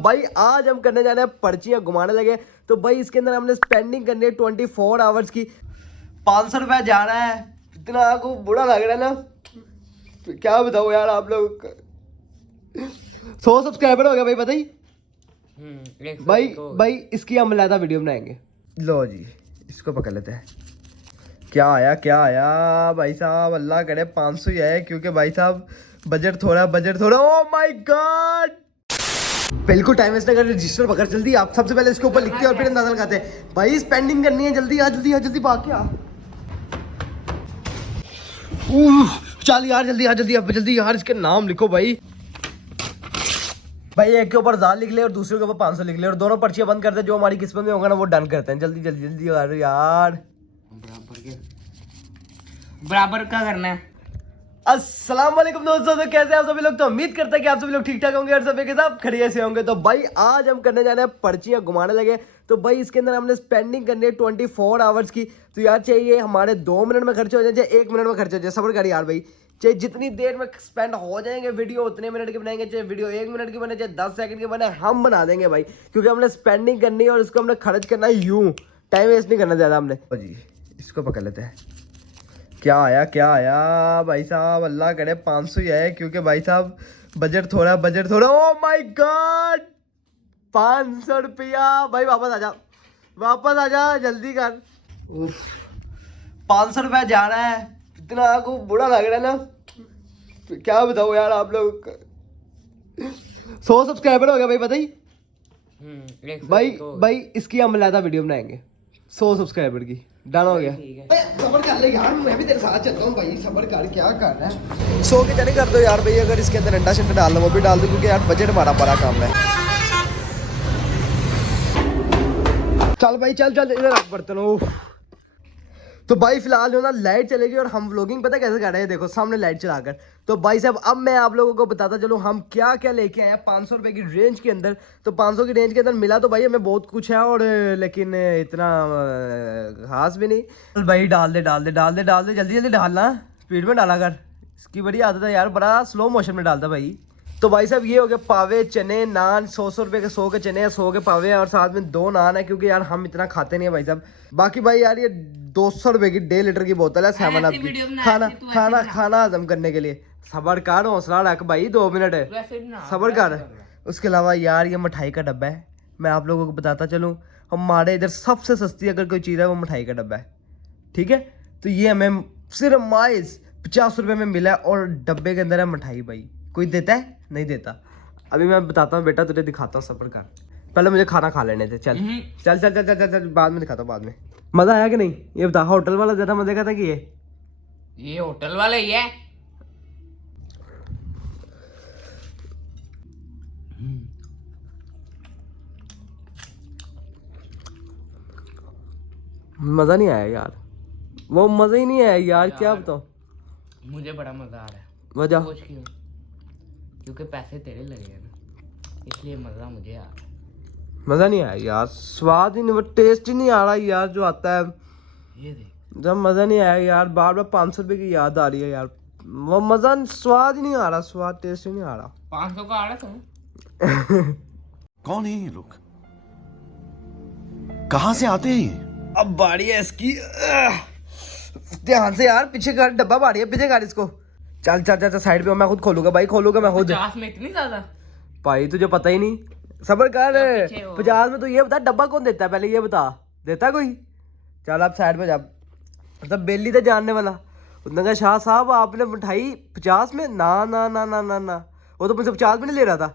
भाई आज हम करने जा रहे हैं पर्चियां घुमाने लगे। तो भाई इसके अंदर हमने स्पेंडिंग करनी है 24 आवर्स की। 500 रुपया जा रहा है। इतना आपको बुरा लग रहा है ना, तो क्या बताओ यार आप लोग। 100 सब्सक्राइबर हो गया भाई, पता ही भाई इसकी हम लादा वीडियो बनाएंगे। लो जी, इसको पकड़ लेते हैं। क्या आया भाई साहब, अल्लाह करे 500 ही आए, क्योंकि भाई साहब बजट थोड़ा ओ माय गॉड। बिल्कुल टाइम वेस्ट ना कर, रजिस्टर पकड़ जल्दी। आप सबसे पहले इसके ऊपर लिखते हैं और फिर अंदाजा लगाते हैं। भाई स्पेंडिंग करनी है, जल्दी आ जल्दी भाग के आ। चल यार जल्दी यार, इसके नाम लिखो भाई। भाई एक के ऊपर 1000 लिख ले और दूसरे के ऊपर 500 लिख ले, और दोनों पर्चियां बंद करते हैं। जो हमारी किस्मत में होगा ना वो डन करते हैं। जल्दी यार बराबर का करना है। अस्सलाम वालेकुम दोस्तों, तो कैसे हैं आप सभी लोग। तो उम्मीद करते हैं कि आप सभी लोग ठीक ठाक होंगे और सभी के साथ खड़िया से होंगे। तो भाई आज हम करने जा रहे हैं पर्चियां घुमाने लगे। तो भाई इसके अंदर हमने स्पेंडिंग करनी है 24 आवर्स की। तो यार चाहिए हमारे 2 मिनट में खर्च हो जाए, चाहे 1 मिनट में खर्च हो जाए, सबर कर यार भाई। चाहे जितनी देर में स्पेंड हो जाएंगे वीडियो उतने मिनट की बनाएंगे, चाहे वीडियो 1 मिनट की बने चाहे 10 सेकंड की बने, हम बना देंगे भाई। क्योंकि हमने स्पेंडिंग करनी है और इसको हमने खर्च करना है यूं, टाइम वेस्ट नहीं करना ज़्यादा हमने। जी इसको पकड़ लेते हैं। क्या आया भाई साहब, अल्लाह करे 500 ही आए, क्योंकि भाई साहब बजट थोड़ा ओ माय गॉड 500 रुपया। भाई वापस आ जा जल्दी कर। 500 रुपया जा रहा है। इतना आपको बुरा लग रहा है ना, तो क्या बताओ यार आप लोग। 100 सब्सक्राइबर हो गया भाई, पता ही भाई इसकी हम लादा वीडियो बनाएंगे 100 सब्सक्राइबर की। डन हो गया। सबर कर ले यार, मैं भी तेरे साथ चलता हूँ भाई। सबर कर, क्या कर रहा है। 100 के चने कर दो यार भाई। अगर इसके अंदर अंडा शंडा डाल दो वो भी डाल दो, क्योंकि यार बजट हमारा बड़ा काम है। चल भाई चल इधर रख बर्तन। तो भाई फिलहाल जो ना लाइट चलेगी और हम व्लॉगिंग पता कैसे कर रहे हैं, देखो सामने लाइट चलाकर। तो भाई साहब अब मैं आप लोगों को बताता चलूँ हम क्या क्या लेके आए हैं 500 रुपये की रेंज के अंदर। तो 500 की रेंज के अंदर मिला तो भाई हमें बहुत कुछ है, और लेकिन इतना खास भी नहीं। चल भाई डाल दे जल्दी डालना, स्पीड में डाला कर। इसकी बड़ी आदत है यार, बड़ा स्लो मोशन में डालता भाई। तो भाई साहब ये हो गया पावे चने नान। 100 रुपये के 100 के चने हैं, 100 के पावे हैं, और साथ में 2 नान है, क्योंकि यार हम इतना खाते नहीं है भाई साहब। बाकी भाई यार ये 200 रुपये की 1.5 लीटर की बोतल है 7 अप की। खाना हजम करने के लिए। सबर कर, हौसला रख भाई, 2 मिनट सबर कर। उसके अलावा यार ये मिठाई का डब्बा है। मैं आप लोगों को बताता चलूँ, हमारे इधर सबसे सस्ती अगर कोई चीज़ है वो मिठाई का डब्बा है, ठीक है। तो ये हमें सिर्फ माइज 50 रुपये में मिला है, और डब्बे के अंदर है मिठाई। भाई कोई देता है? नहीं देता। अभी मैं बताता हूँ बेटा, तुझे दिखाता हूँ, सब्र कर। पहले मुझे खाना खा लेने थे। चल बाद में दिखाता हूँ, बाद में। मजा आया कि नहीं ये बता। होटल वाला ज्यादा मजे का था कि ये होटल वाला ही है। मजा नहीं आया यार, वो मजा ही नहीं आया यार। क्या बताऊँ, मुझे बड़ा मजा आ रहा है। वजह क्यों? क्योंकि पैसे तेरे लगे हैं ना, इसलिए मजा मुझे आ रहा है। मजा नहीं आया यार, स्वाद ही नहीं, वो टेस्ट ही नहीं आ रहा यार जो आता है। ये देख, जब मजा नहीं आया यार, बार बार 500 रुपये की याद आ रही है यार। वो मजा, स्वाद ही नहीं आ रहा, स्वाद टेस्ट ही नहीं आ रहा। 500 का आ रहा तुम। कौन है ये लोग, कहां से आते हैं? अब बारी है इसकी। ध्यान से यार, पीछे का डब्बा बारी है, पीछे गाड़ी इसको। चल साइड पे, मैं खुद खोलूंगा भाई, खोलूंगा मैं खुद। 50 में इतनी ज्यादा भाई तुझे पता ही नहीं। सबर कर। 50 में तो ये बता डब्बा कौन देता है, पहले ये बता, देता कोई? चल आप साइड पे जा, मतलब बेली तो जानने वाला। उसने कहा शाह साहब आपने मिठाई 50 में? ना, वो तो मुझसे 50 में नहीं ले रहा था।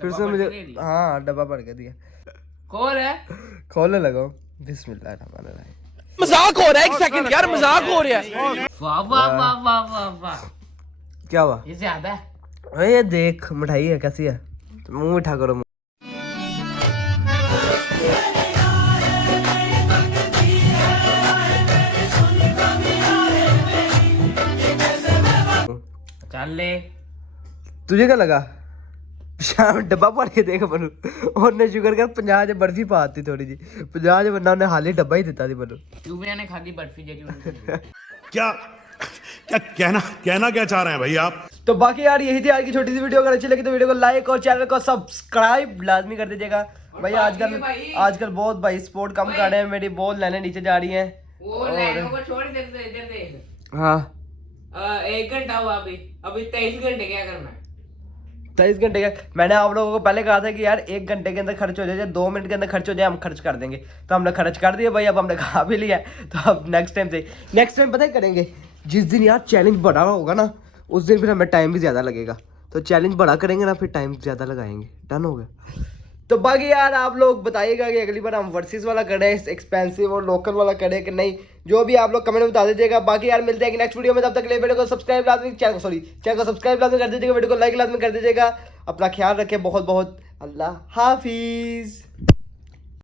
फिर उसने मुझे हाँ डब्बा भर के दिया। कौन है? खोलने लगा। बिस्मिल्लाह। मजाक हो रहा है, 1 सेकंड यार, मजाक हो रहा है। वाह वाह वाह वाह वाह वाह, क्या हुआ? ये ज्यादा है। अरे ये देख मिठाई है कैसी है, मुंह मीठा करो। चल ले। तुझे क्या लगा? शाम डब्बा पड़ के देख बनू, और शुगर कर 50 च बर्फी पाती थोड़ी जी। 50 च बंदा उन्हें हाली डब्बा ही दिता थी बनू। तू भी ने खादी बर्फी जेडी। क्या कहना क्या चाह रहे हैं भाई आप? तो बाकी यार यही थी आज की छोटी सी वीडियो। अगर अच्छी लगी तो वीडियो को लाइक और चैनल को सब्सक्राइब लाजमी कर दीजिएगा भाई। आजकल बहुत भाई स्पोर्ट कम कर रहे हैं, मेरी बॉल लाइनें नीचे जा रही हैं। वो लाइनों को छोड़ इधर देख। हाँ 1 घंटा हुआ अभी 23 घंटे क्या करना है? 23 घंटे का मैंने आप लोगों को पहले कहा था कि यार 1 घंटे के अंदर खर्च हो जाए, 2 मिनट के अंदर खर्च हो जाए, हम खर्च कर देंगे। तो हमने खर्च कर दिया भाई, अब हमने खा भी लिया। तो अब नेक्स्ट टाइम पता है करेंगे, जिस दिन यार चैलेंज बड़ा होगा ना उस दिन फिर हमें टाइम भी ज़्यादा लगेगा। तो चैलेंज बड़ा करेंगे ना फिर टाइम ज़्यादा लगाएंगे। डन हो गया। तो बाकी यार आप लोग बताइएगा कि अगली बार हम वर्सेस वाला करें, एक्सपेंसिव और लोकल वाला करें कि नहीं, जो भी आप लोग कमेंट में बता दीजिएगा। बाकी यार मिलते हैं कि नेक्स्ट वीडियो में, तब तक के लिए वीडियो को सब्सक्राइब लाजमी चैनल को सब्सक्राइब लाजमी कर दीजिएगा, वीडियो को लाइक लाजमी कर दीजिएगा। अपना ख्याल रखें बहुत बहुत। अल्लाह हाफिज़।